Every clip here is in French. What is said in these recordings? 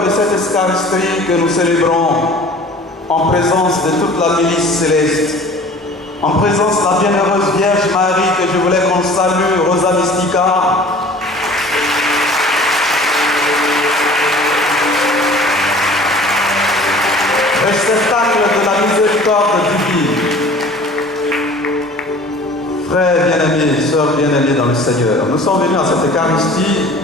l'heure de cette Eucharistie que nous célébrons en présence de toute la milice céleste, en présence de la bienheureuse Vierge Marie que je voulais qu'on salue, Rosa Mystica, réceptacle de la miséricorde divine. Frères bien-aimés, sœurs bien-aimées dans le Seigneur, nous sommes venus à cette Eucharistie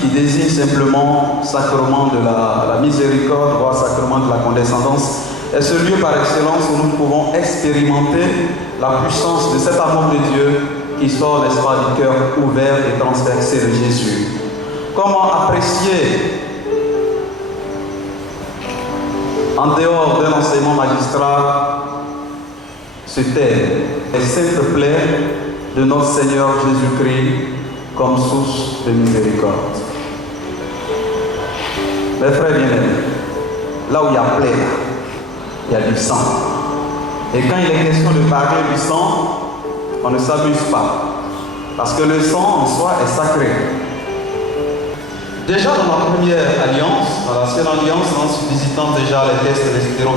qui désigne simplement sacrement de la miséricorde, voire sacrement de la condescendance, est ce lieu par excellence où nous pouvons expérimenter la puissance de cet amour de Dieu qui sort, n'est-ce pas, du cœur ouvert et transversé de Jésus. Comment apprécier, en dehors d'un enseignement magistral, ce thème, les saintes plaies de notre Seigneur Jésus-Christ comme source de miséricorde. Mes frères bien-aimés, là où il y a plaie, il y a du sang. Et quand il est question de parler du sang, on ne s'amuse pas. Parce que le sang en soi est sacré. Déjà dans la première alliance, dans l'ancienne alliance, en visitant déjà les textes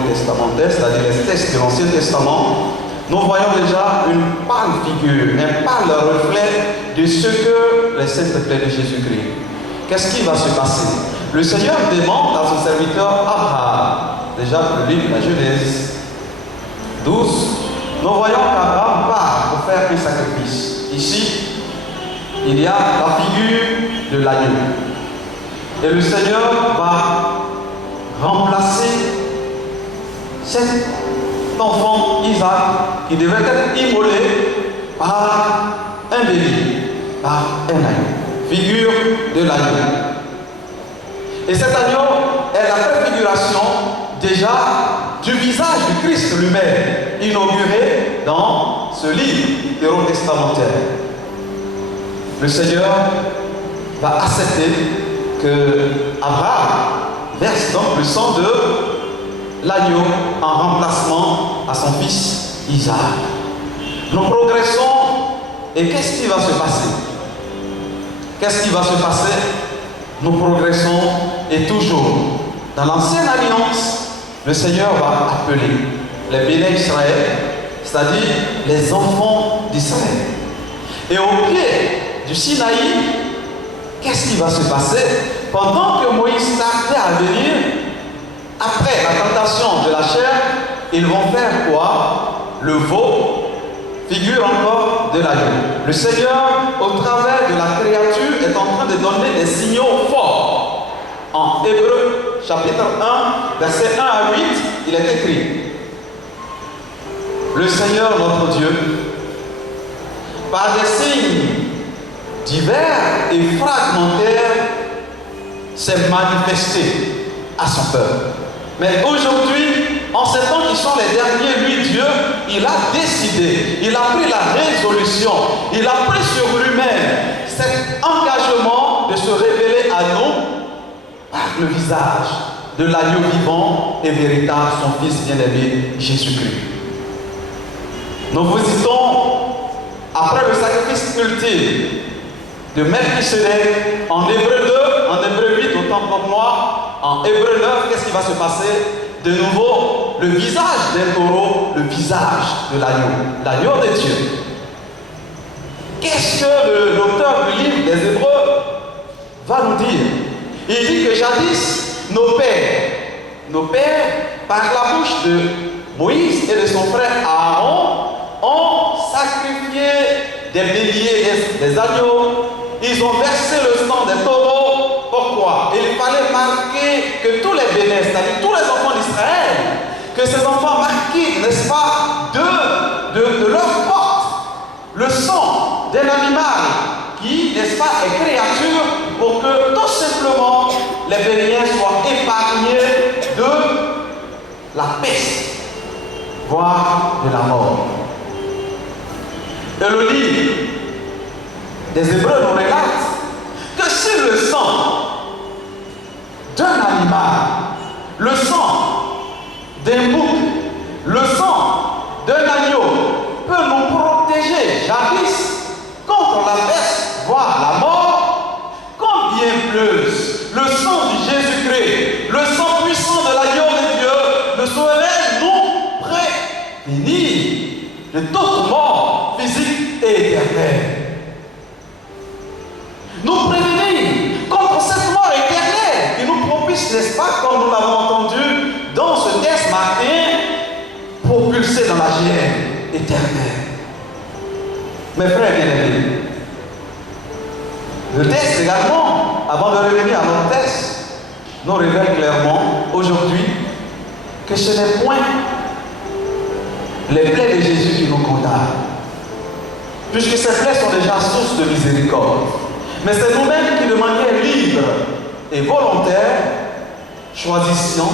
testamentaires, c'est-à-dire les textes de l'Ancien Testament, nous voyons déjà une pâle figure, un pâle reflet de ce que les saintes plaies de Jésus-Christ. Qu'est-ce qui va se passer? Le Seigneur demande à son serviteur Abraham, déjà pour le livre de la Genèse 12, nous voyons qu'Abraham part pour faire un sacrifice. Ici, il y a la figure de l'agneau. Et le Seigneur va remplacer cet enfant Isaac qui devait être immolé par un bélier, par un agneau, figure de l'agneau. Et cet agneau est la préfiguration déjà du visage du Christ lui-même, inauguré dans ce livre théro-testamentaire. Le Seigneur va accepter que Abraham verse donc le sang de l'agneau en remplacement à son fils Isaac. Nous progressons et qu'est-ce qui va se passer? Qu'est-ce qui va se passer? Nous progressons et toujours dans l'ancienne alliance, le Seigneur va appeler les béné Israël, c'est-à-dire les enfants d'Israël. Et au pied du Sinaï, qu'est-ce qui va se passer? Pendant que Moïse tardait à venir, après la tentation de la chair, ils vont faire quoi? Le veau, figure encore de l'agneau. Le Seigneur, au travers de la créature, est en train de donner des signaux forts. En Hébreux, chapitre 1, versets 1 à 8, il est écrit: le Seigneur notre Dieu, par des signes divers et fragmentaires, s'est manifesté à son peuple. Mais aujourd'hui, en ces temps qui sont les derniers, lui, Dieu, il a décidé, il a pris la résolution, il a pris sur lui-même cet engagement de se révéler à nous par le visage de l'agneau vivant et véritable, son Fils bien-aimé, Jésus-Christ. Nous visitons, après le sacrifice ultime de Melchisédek, en Hébreu 2, en Hébreu 8, autant pour moi, en Hébreu 9, qu'est-ce qui va se passer? De nouveau, le visage d'un taureau, le visage de l'agneau de Dieu. Qu'est-ce que l'auteur du livre des Hébreux va nous dire? Il dit que jadis, nos pères, par la bouche de Moïse et de son frère Aaron, ont sacrifié des béliers, des agneaux. Ils ont versé le sang des taureaux. Pourquoi? Il fallait marquer que tous les bénins, c'est-à-dire tous les enfants d'Israël, que ces enfants marqués, n'est-ce pas, de leur porte, le sang d'un animal qui, n'est-ce pas, est créature, pour que tout simplement les béniens soient épargnés de la peste, voire de la mort. Et le livre des Hébreux nous relate que si le sang d'un animal, le sang d'un bouc, le sang d'un agneau peut nous protéger jadis contre la peste, voire la mort, combien plus le toute mort physique et éternelle. Nous prévenir contre cette mort éternelle qui nous propice, n'est-ce pas, comme nous l'avons entendu dans ce texte matin, propulsé dans la géhenne éternelle. Mes frères bien-aimés, le texte également, avant de revenir à notre texte, nous révèle clairement aujourd'hui que ce n'est point les plaies de Jésus qui nous condamnent, puisque ces plaies sont déjà source de miséricorde. Mais c'est nous-mêmes qui, de manière libre et volontaire, choisissons,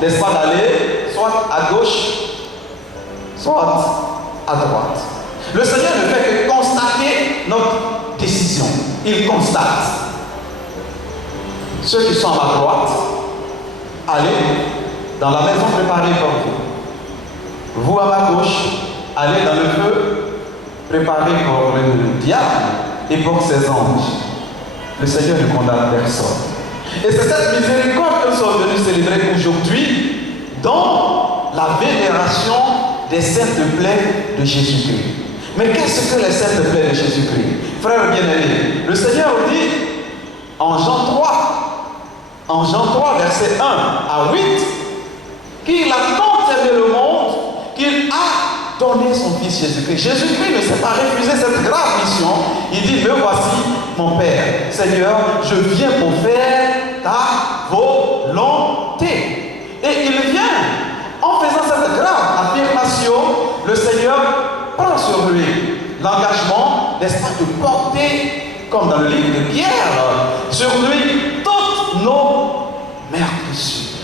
n'est-ce pas, d'aller soit à gauche, soit à droite. Le Seigneur ne fait que constater notre décision. Il constate. Ceux qui sont à ma droite, allez dans la maison préparée pour vous. Vous à ma gauche, allez dans le feu préparé pour le diable et pour ses anges. Le Seigneur ne condamne personne. Et c'est cette miséricorde que nous sommes venus célébrer aujourd'hui dans la vénération des saintes plaies de Jésus-Christ. Mais qu'est-ce que les saintes plaies de Jésus-Christ? Frères bien-aimés, le Seigneur dit en Jean 3, verset 1 à 8, qu'il a tant aimé le monde qu'il a donné son Fils Jésus-Christ. Jésus-Christ ne s'est pas refusé cette grave mission. Il dit, me voici mon Père. Seigneur, je viens pour faire ta volonté. Et il vient, en faisant cette grave affirmation, le Seigneur prend sur lui l'engagement, n'est-ce pas, de porter, comme dans le livre de Pierre, sur lui toutes nos meurtrissures.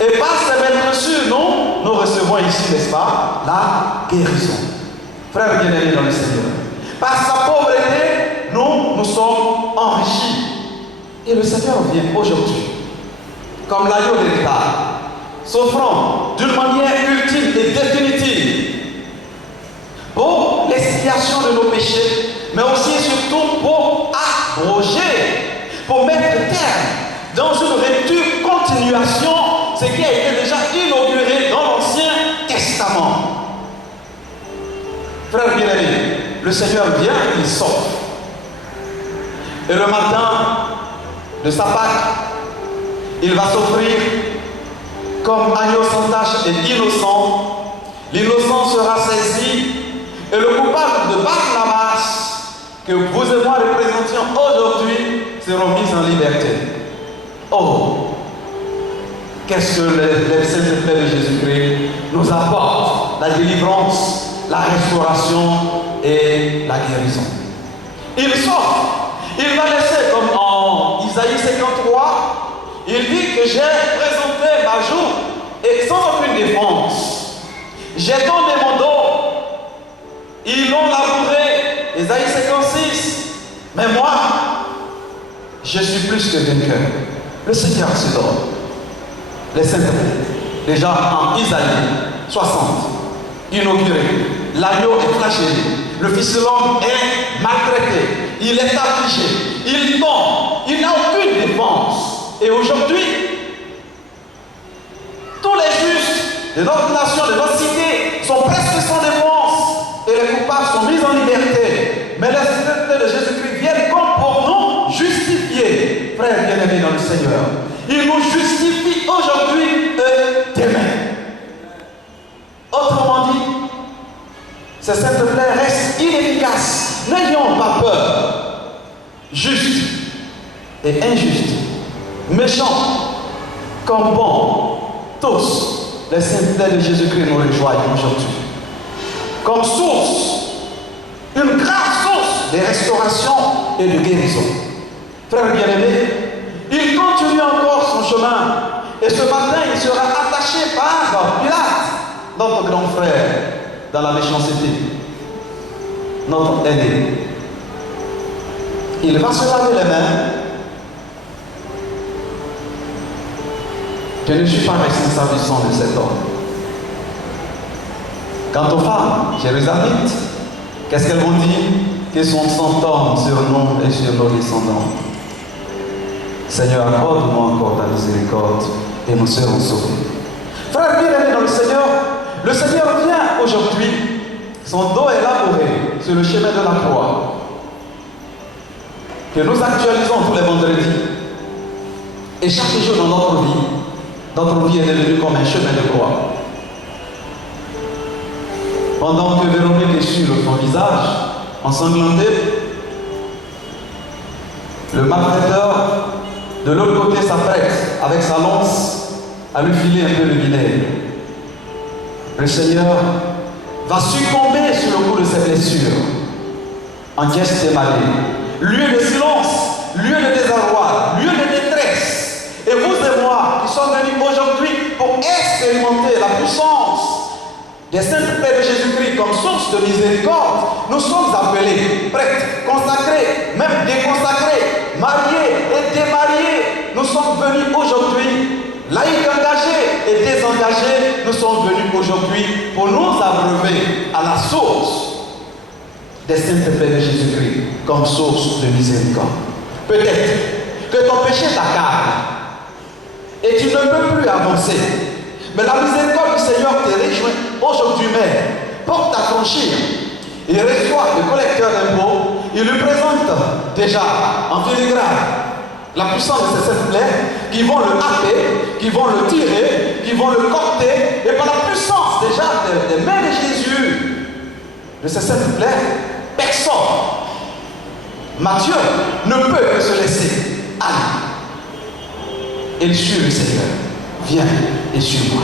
Et par ces meurtrissures, nous recevons ici, n'est-ce pas, la guérison. Frères bien-aimés dans le Seigneur, par sa pauvreté, nous sommes enrichis. Et le Seigneur vient aujourd'hui, comme l'agneau de l'État, s'offrant d'une manière ultime et définitive pour l'expiation de nos péchés, mais aussi et surtout pour abroger, pour mettre terme dans une rupture continuation, ce qui a été déjà inauguré dans l'Ancien Testament. Frères bien-aimés, le Seigneur vient, il sort. Et le matin de sa Pâque, il va s'offrir comme agneau sans tache et innocent. L'innocent sera saisi et le coupable de Barnabas, que vous et moi représentions aujourd'hui, seront mis en liberté. Oh, qu'est-ce que les saintes plaies de Jésus-Christ nous apportent? La délivrance, la restauration et la guérison. Il sort, il va laisser comme en Isaïe 53, il dit que j'ai présenté ma joue et sans aucune défense. J'ai donné mon dos, ils l'ont labouré, Isaïe 56, mais moi, je suis plus que vainqueur. Le Seigneur se donne. Les saintes plaies, déjà en Isaïe 60, inauguré, l'agneau est flagellé, le Fils de l'homme est maltraité, il est affligé, il tombe, il n'a aucune défense. Et aujourd'hui, tous les justes de notre nation, de notre cité, sont presque sans défense et les coupables sont mis en liberté. Mais les saintes plaies de Jésus-Christ viennent comme pour nous justifier, frères bien-aimés dans le Seigneur. Il nous justifie aujourd'hui et demain. Autrement dit, ces saintes plaies restent inefficaces. N'ayons pas peur. Juste et injuste, méchants comme bons, tous les saintes plaies de Jésus-Christ nous rejoignent aujourd'hui. Comme source, une grave source de restauration et de guérison. Frères bien-aimés, il continue encore son chemin. Et ce matin, il sera attaché par Pilate, notre grand frère, dans la méchanceté, notre aîné. Il va se laver les mains. Je ne suis pas responsable du sang de cet homme. Quant aux femmes jérusalemites, qu'est-ce qu'elles vont dire? Que son sang tombe sur nous et sur nos descendants. Seigneur, accorde-moi encore ta miséricorde et nous serons sauvés. Frères bien-aimés dans le Seigneur, Le Seigneur vient aujourd'hui, son dos est labouré sur le chemin de la croix, que nous actualisons tous les vendredis. Et chaque jour dans notre vie est devenue comme un chemin de croix. Pendant que Véronique est sur son visage, ensanglanté, le malfaiteur de l'autre côté s'apprête avec sa lance à lui filer un peu de vinaigre. Le Seigneur va succomber sur le coup de ses blessures en Gethsémani. Lieu de silence, lieu de désarroi, lieu de détresse. Et vous et moi qui sommes venus aujourd'hui pour expérimenter la puissance des saintes plaies de Jésus-Christ comme source de miséricorde, nous sommes appelés, prêtres, consacrés, même déconsacrés, mariés et démariés. Nous sommes venus aujourd'hui, laïcs engagés et désengagés, nous sommes venus aujourd'hui pour nous abreuver à la source des saintes plaies de Jésus-Christ comme source de miséricorde. Peut-être que ton péché t'accable et tu ne peux plus avancer. Mais la miséricorde du Seigneur te réjouit aujourd'hui même. Porte à franchir. Il reçoit le collecteur d'impôts. Il lui présente déjà en filigrane la puissance de ces saintes plaies qui vont le happer, qui vont le tirer, qui vont le corter. Et par la puissance déjà des mains de Jésus, de ces saintes plaies, personne, Matthieu, ne peut que se laisser aller. Il suit le Seigneur. Viens et suis-moi.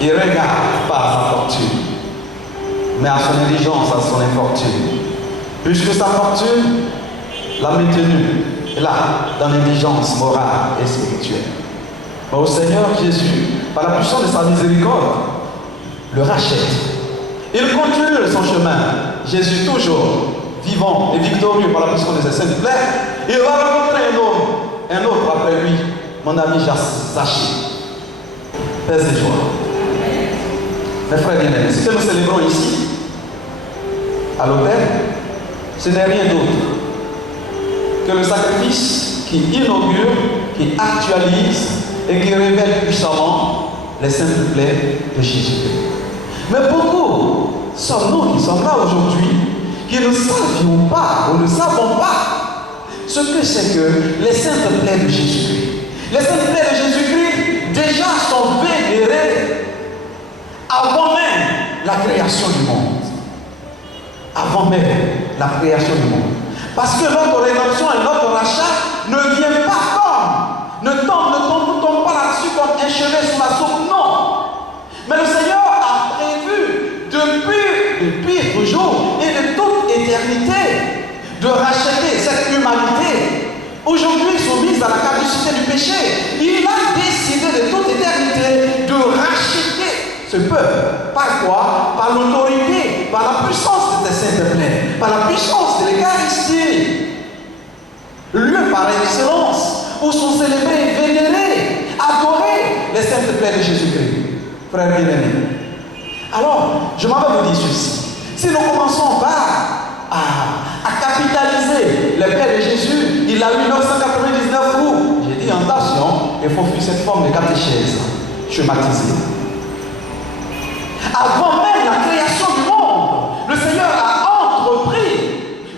Il regarde pas à sa fortune, mais à son intelligence, à son infortune. Puisque sa fortune l'a maintenu là, dans l'indigence morale et spirituelle. Mais au Seigneur Jésus, par la puissance de sa miséricorde, le rachète. Il continue son chemin. Jésus, toujours vivant et victorieux par la puissance de ses saintes plaies, il va rencontrer un autre après lui, mon ami Zachée. Paix et joie. Mes frères bien-aimés, ce que nous célébrons ici, à l'autel, ce n'est rien d'autre que le sacrifice qui inaugure, qui actualise et qui révèle puissamment les saintes plaies de Jésus. Mais beaucoup sommes-nous qui sommes là aujourd'hui, qui ne savions pas, ou ne savons pas ce que c'est que les saintes plaies de Jésus-Christ. Les saintes plaies de Jésus-Christ déjà sont vénérées avant même la création du monde. Avant même la création du monde. Parce que notre rédemption et notre rachat ne vient pas comme, ne tombe pas là-dessus comme un chevet sous la soupe, non. Mais le Seigneur a prévu depuis toujours et de toute éternité de racheter cette humanité aujourd'hui soumise à la caducité du péché. Il a décidé de toute éternité de racheter ce peuple. Par quoi? Par l'autorité, par la puissance de ces saintes plaies, par la puissance de l'Eucharistie. Lieu par excellence où sont célébrés, vénérés, adorés les saintes plaies de Jésus-Christ. Frères bien-aimés. Alors, je m'en vais vous dire ceci. Si nous commençons à capitaliser les plaies de Jésus, il a eu 999 roues. J'ai dit attention, il faut fuir cette forme de catéchèse schématisée. Avant même la création du monde, le Seigneur a entrepris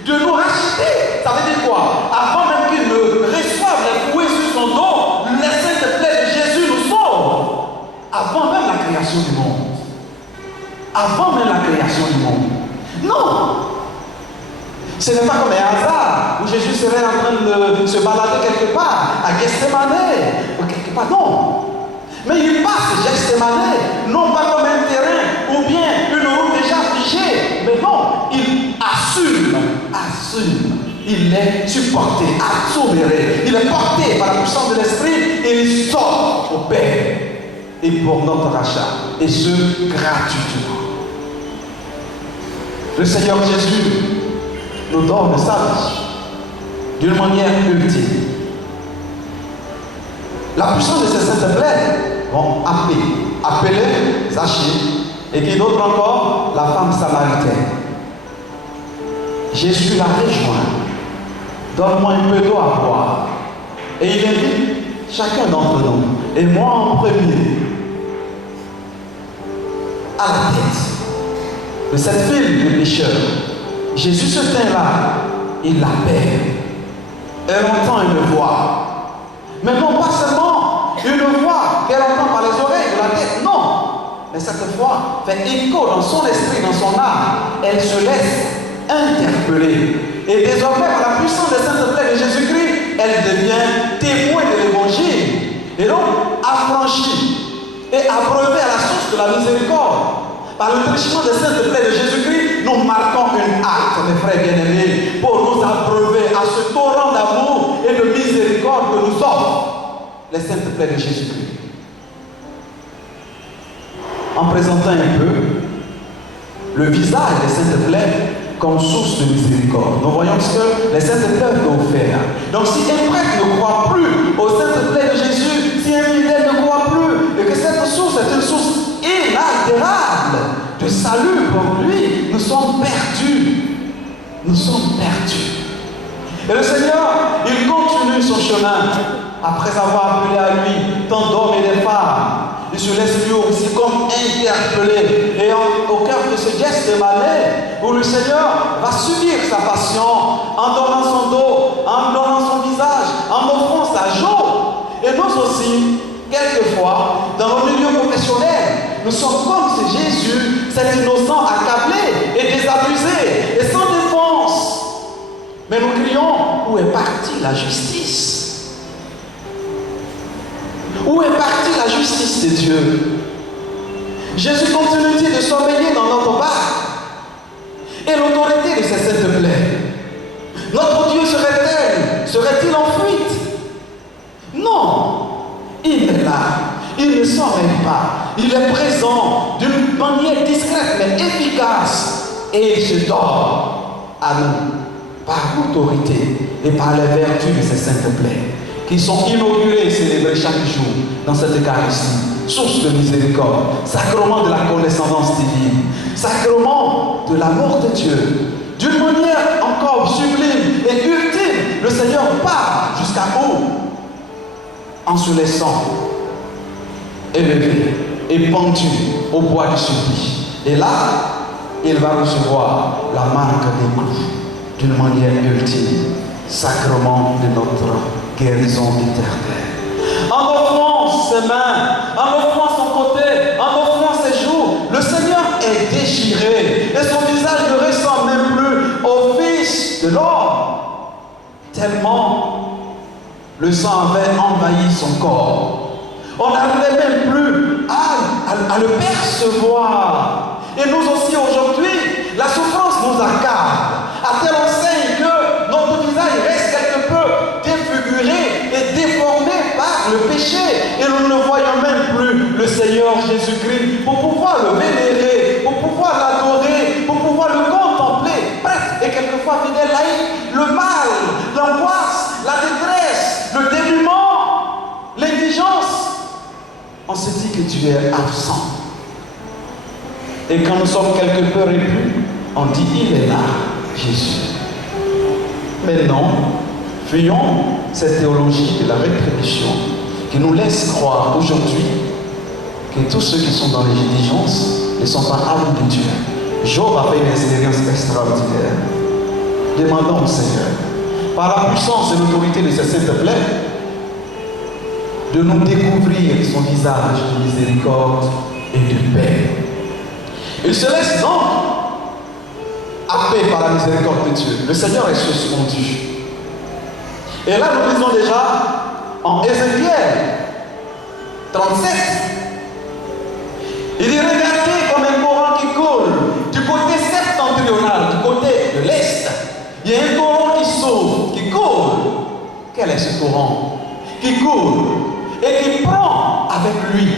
de nous racheter. Ça veut dire quoi? Avant même qu'il ne reçoive les fouets sur son dos, les saintes plaies de Jésus nous sauvent. Avant même la création du monde. Avant même la création du monde. Non! Ce n'est pas comme un hasard où Jésus serait en train de se balader quelque part, à Gethsémani, ou quelque part. Non! Mais il passe Gethsémani, non pas comme un terrain ou bien une route déjà figée, mais non, il assume. Il est supporté, assommé, il est porté par la puissance de l'Esprit et il sort au Père. Et pour notre rachat, et ce, gratuitement. Le Seigneur Jésus nous donne sa vie d'une manière ultime. La puissance de ces saintes plaies vont appeler Zachée, et qui d'autre encore? La femme samaritaine. Jésus la rejoint. Donne-moi un peu d'eau à boire. Et il invite chacun d'entre nous, et moi en premier, à la tête de cette ville de pécheurs. Jésus se tint là, il l'appelle. Elle entend une voix. Mais non pas seulement une voix qu'elle entend par les oreilles de la tête, non. Mais cette voix fait écho dans son esprit, dans son âme. Elle se laisse interpeller. Et désormais, par la puissance des saintes plaines de Jésus-Christ, elle devient témoin de l'évangile. Et donc, affranchie et abreuvée à la source de la miséricorde. Par le truchement des saintes plaines de Jésus-Christ, nous marquons une acte, mes frères bien-aimés, pour nous abreuver à ce torrent d'amour et de miséricorde que nous offrent les saintes plaines de Jésus-Christ. En présentant un peu le visage des saintes plaines comme source de miséricorde, nous voyons ce que les saintes plaines peuvent faire. Donc si un prêtre ne croit plus aux saintes plaines de Jésus, si un fidèle ne croit plus, et que cette source est une source inaltérable de salut pour lui, nous sommes perdus. Nous sommes perdus. Et le Seigneur, il continue son chemin après avoir appelé à lui tant d'hommes et de femmes. Il se laisse lui aussi comme interpellé. Et au cœur de ce geste émané, où le Seigneur va subir sa passion en donnant son dos, en donnant son visage, en offrant sa joue. Et nous aussi, quelquefois, dans le milieu professionnel, nous sommes comme ce Jésus, cet innocent accablé et désabusé et sans défense. Mais nous crions, où est partie la justice? Où est partie la justice de Dieu? Jésus continue-t-il de sommeiller dans notre barque? Et l'autorité de ces saintes plaines? Notre Dieu serait-il en fuite? Non, il est là, il ne s'en mêle pas, il est présent d'une manière discrète mais efficace et il se dort à nous par l'autorité et par les vertus de ces saintes plaines qui sont inaugurées et célébrées chaque jour dans cette Eucharistie, source de miséricorde, sacrement de la condescendance divine, sacrement de l'amour de Dieu. D'une manière encore sublime et ultime, le Seigneur part jusqu'à où? En se laissant élevé et pendu au bois du supplice. Et là, il va recevoir la marque des clous d'une manière ultime, sacrement de notre guérison éternelle. En offrant ses mains, en offrant son côté, en offrant ses joues, le Seigneur est déchiré et son visage ne ressemble même plus au Fils de l'homme. Tellement le sang avait envahi son corps. On n'arrivait même plus à le percevoir. Et nous aussi aujourd'hui, la souffrance nous accable, à telle enseigne que notre visage reste quelque peu défiguré et déformé par le péché. Et nous ne voyons même plus le Seigneur Jésus-Christ pour pouvoir le vénérer, pour pouvoir l'adorer, pour pouvoir le contempler. Bref, et quelquefois fidèle laïque, le mal, l'angoisse, la détresse, le dénuement, l'indigence. On se dit que Dieu est absent. Et quand nous sommes quelque peu répus, on dit il est là, Jésus. Mais non, fuyons cette théologie de la rétribution qui nous laisse croire aujourd'hui que tous ceux qui sont dans les indigences ne sont pas amis de Dieu. Job a fait une expérience extraordinaire. Demandons au Seigneur, par la puissance et l'autorité de ses saintes plaines, de nous découvrir son visage de miséricorde et de paix. Il se laisse donc happer par la miséricorde de Dieu. Le Seigneur est suspendu. Et là, nous lisons déjà en Ézéchiel 37. Il dit, regardez comme un courant qui coule du côté septentrional, du côté de l'Est. Il y a un courant qui s'ouvre, qui coule. Quel est ce courant? Qui coule et qui prend avec lui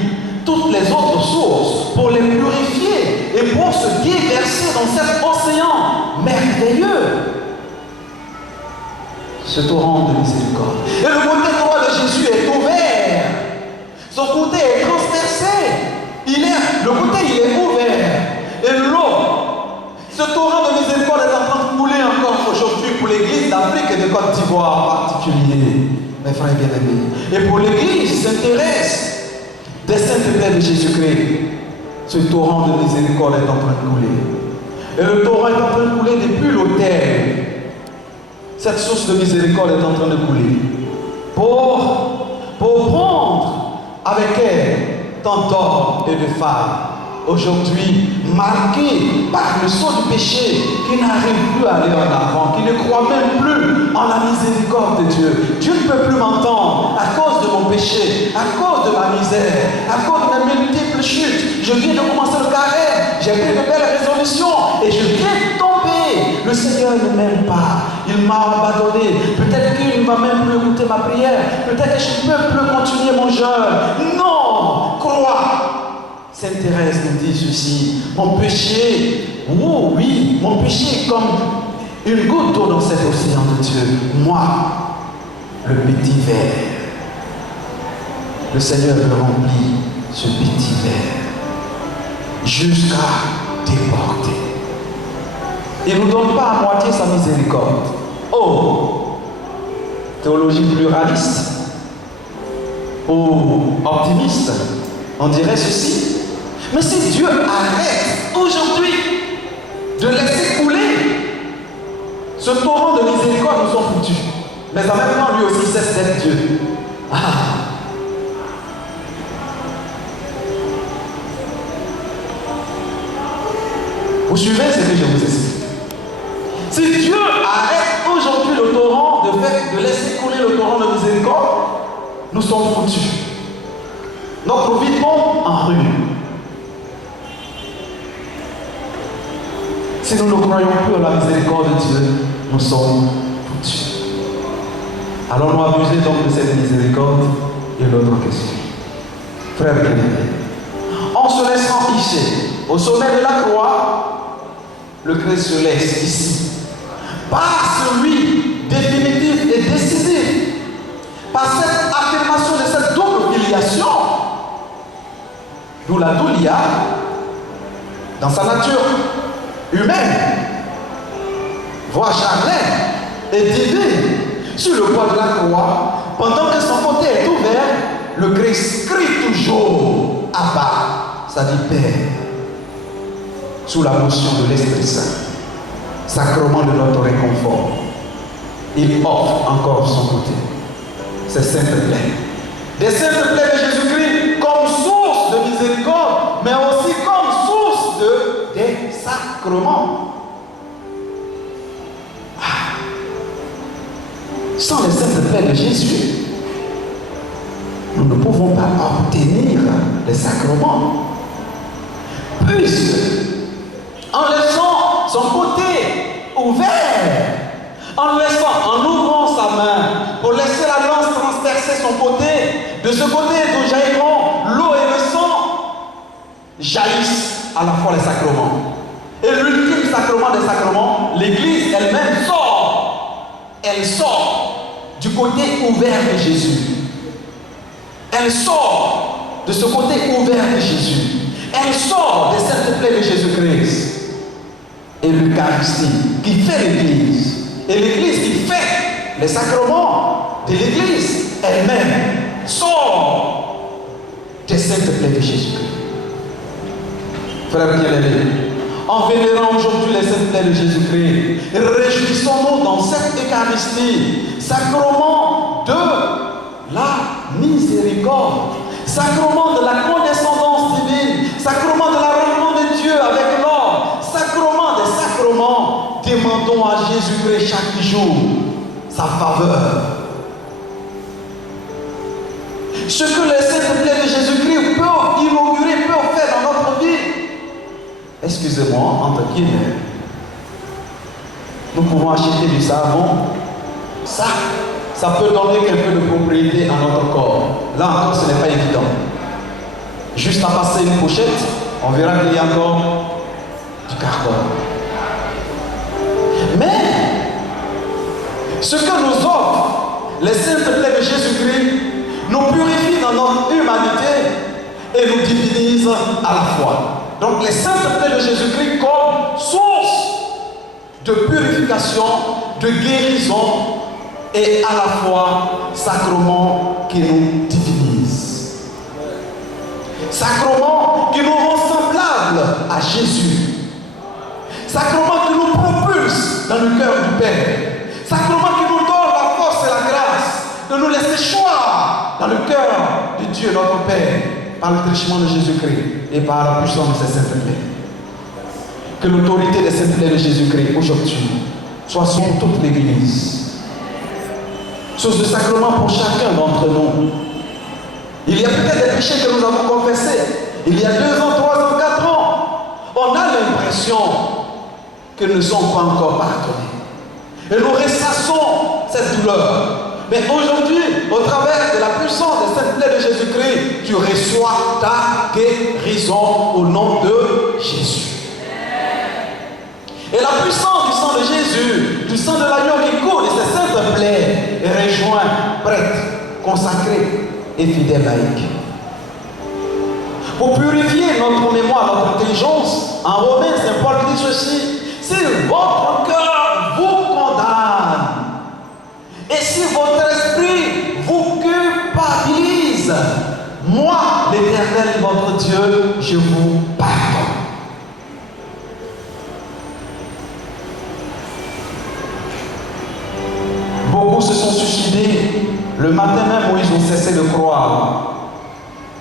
toutes les autres sources pour les purifier et pour se déverser dans cet océan merveilleux. Ce torrent de miséricorde. Et le côté droit de Jésus est ouvert. Son côté est transpercé. Le côté il est ouvert. Et l'eau, ce torrent de miséricorde est en train de couler encore aujourd'hui pour l'église d'Afrique et de Côte d'Ivoire en particulier. Mes frères bien-aimés. Et pour l'église qui s'intéresse des saintes plaines de Jésus-Christ. ce torrent de miséricorde est en train de couler. Et le torrent est en train de couler depuis l'autel. Cette source de miséricorde est en train de couler. Pour prendre avec elle tant d'hommes et de femmes, aujourd'hui marqués par le sceau du péché, qui n'arrivent plus à aller en avant, qui ne croient même plus en la miséricorde de Dieu. Dieu ne peut plus m'entendre à cause de mon péché, à cause de ma misère, à cause de mes multiples chutes. Je viens de commencer le carême, j'ai pris de belles résolutions et je viens de tomber. Le Seigneur ne m'aime pas, il m'a abandonné. Peut-être qu'il ne va même plus écouter ma prière, peut-être que je ne peux plus continuer mon jeûne. Non, crois. Sainte Thérèse nous dit ceci: mon péché, oh oui, mon péché est comme une goutte d'eau dans cet océan de Dieu. Moi, le petit verre, le Seigneur me remplit ce petit verre jusqu'à déborder. Il ne nous donne pas à moitié sa miséricorde. Oh, théologie pluraliste ou optimiste, on dirait ceci. Mais si Dieu arrête aujourd'hui de laisser couler ce torrent de miséricorde, nous sommes foutus. Mais en même temps, lui aussi cesse d'être Dieu. Ah. Vous suivez ce que je vous explique? Si Dieu arrête aujourd'hui le torrent de laisser couler le torrent de miséricorde, nous sommes foutus. Notre vie tombe en ruine. Si nous ne croyons plus à la miséricorde de Dieu, nous sommes foutus. Allons-nous abuser donc de cette miséricorde? Et l'autre question. Frère bien-aimé, en se laissant hisser au sommet de la croix, le Christ se laisse ici. Par celui définitif et décisif, par cette affirmation de cette double filiation, d'où la doulia, dans sa nature humaine, voire charnelle et divine, sur le bois de la croix, pendant que son côté est ouvert, le Christ crie toujours Abba, ça dit Père, sous la motion de l'Esprit Saint, sacrement de notre réconfort. Il offre encore son côté, ses saintes plaies. Des saintes plaies de Jésus-Christ comme source de miséricorde, mais aussi comme source des sacrements. Sans les saintes plaies de Jésus, nous ne pouvons pas obtenir les sacrements. Puisque, en laissant son côté ouvert, en ouvrant sa main pour laisser la lance transpercer son côté, de ce côté d'où jailliront l'eau et le sang, jaillissent à la fois les sacrements. Et l'ultime sacrement des sacrements, l'Église elle-même sort. Elle sort du côté ouvert de Jésus. Elle sort de ce côté ouvert de Jésus. Elle sort des saintes plaies de Jésus-Christ. Et l'Eucharistie qui fait l'Église. Et l'Église qui fait les sacrements de l'Église elle-même sort des saintes plaies de Jésus-Christ. Frères bien-aimés, en vénérant aujourd'hui les saintes plaies de Jésus-Christ, réjouissons-nous dans cette Eucharistie, sacrement de la miséricorde, sacrement de la condescendance divine, sacrement de la rencontre de Dieu avec l'homme, sacrement des sacrements. Demandons à Jésus-Christ chaque jour sa faveur. Ce que les saintes plaies de Jésus-Christ peuvent inaugurer, peuvent faire dans notre vie, excusez-moi, entre guillemets, nous pouvons acheter du savon. Ça peut donner quelque peu de propriété à notre corps. Là encore, ce n'est pas évident. Juste à passer une pochette, on verra qu'il y a encore du carton. Mais, ce que nous offrent les saintes plaies de Jésus-Christ nous purifie dans notre humanité et nous divinise à la fois. Donc les saintes plaies de Jésus-Christ comme source de purification, de guérison et à la fois sacrement qui nous divinise. Sacrement qui nous rend semblables à Jésus. Sacrement qui nous propulse dans le cœur du Père. Sacrement qui nous donne la force et la grâce de nous laisser choir dans le cœur de Dieu notre Père par le truchement de Jésus-Christ et par la puissance de ses saintes plaies. Que l'autorité des saintes plaies de Jésus-Christ aujourd'hui soit sur toute l'Église. Source de sacrement pour chacun d'entre nous. Il y a peut-être des péchés que nous avons confessés. Il y a 2 ans, 3 ans, 4 ans. On a l'impression que nous ne sommes pas encore pardonnés. Et nous ressassons cette douleur. Mais aujourd'hui, au travers de la puissance des saintes plaies de Jésus-Christ, tu reçois ta guérison au nom de Jésus. Et la puissance du sang de Jésus, du sang de l'agneau qui coule de ces saintes plaies, est rejoint, prêtre, consacré et fidèle laïque. Pour purifier notre mémoire, notre intelligence, en Romains, Saint Paul dit ceci: si votre cœur vous condamne, et si votre esprit vous culpabilise, moi, l'Éternel, votre Dieu, je vous pardonne. Beaucoup se sont suicidés le matin même où ils ont cessé de croire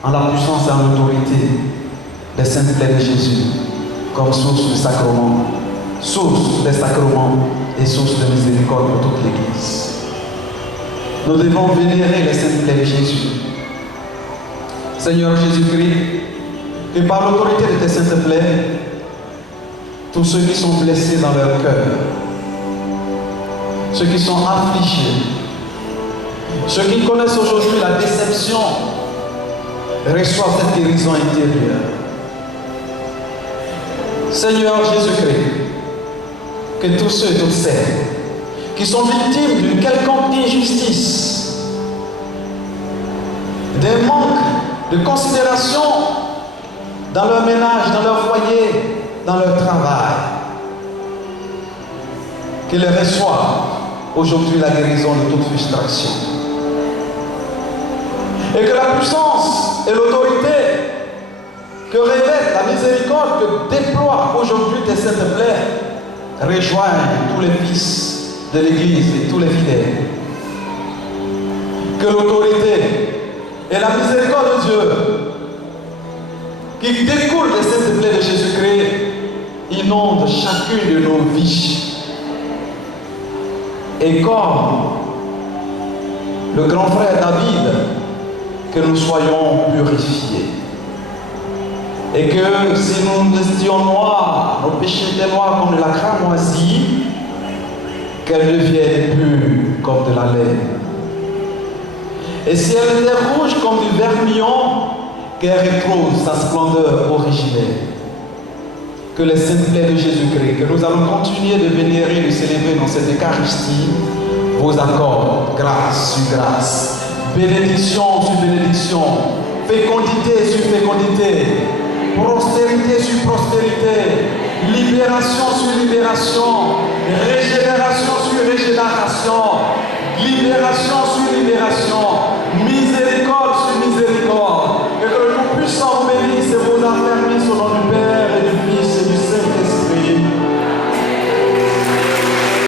en la puissance et en l'autorité des saintes plaies de Jésus comme source de sacrement, source des sacrements et source de miséricorde pour toute l'Église. Nous devons vénérer les saintes plaies de Jésus. Seigneur Jésus-Christ, que par l'autorité de tes saintes plaies, tous ceux qui sont blessés dans leur cœur, ceux qui sont affligés, ceux qui connaissent aujourd'hui la déception, reçoivent cette guérison intérieure. Seigneur Jésus-Christ, que tous ceux et toutes celles qui sont victimes d'une quelconque injustice, d'un manque de considération dans leur ménage, dans leur foyer, dans leur travail, qu'ils reçoivent aujourd'hui la guérison de toute frustration. Et que la puissance et l'autorité que révèle la miséricorde que déploie aujourd'hui tes saintes plaies rejoignent tous les fils de l'Église et tous les fidèles. Que l'autorité et la miséricorde de Dieu qui découle des saintes plaies de Jésus-Christ inondent chacune de nos vies. Et comme le grand frère David, que nous soyons purifiés. Et que si nous étions noirs, nos péchés étaient noirs comme de la cramoisie, qu'elles deviennent pures comme de la laine. Et si elles étaient rouges comme du vermillon, qu'elles retrouvent sa splendeur originelle. Que les saintes plaies de Jésus-Christ, que nous allons continuer de vénérer, de célébrer dans cette Eucharistie, vos accords, grâce sur grâce, bénédiction sur bénédiction, fécondité sur fécondité, prospérité sur prospérité, libération sur libération, régénération sur régénération, libération sur libération,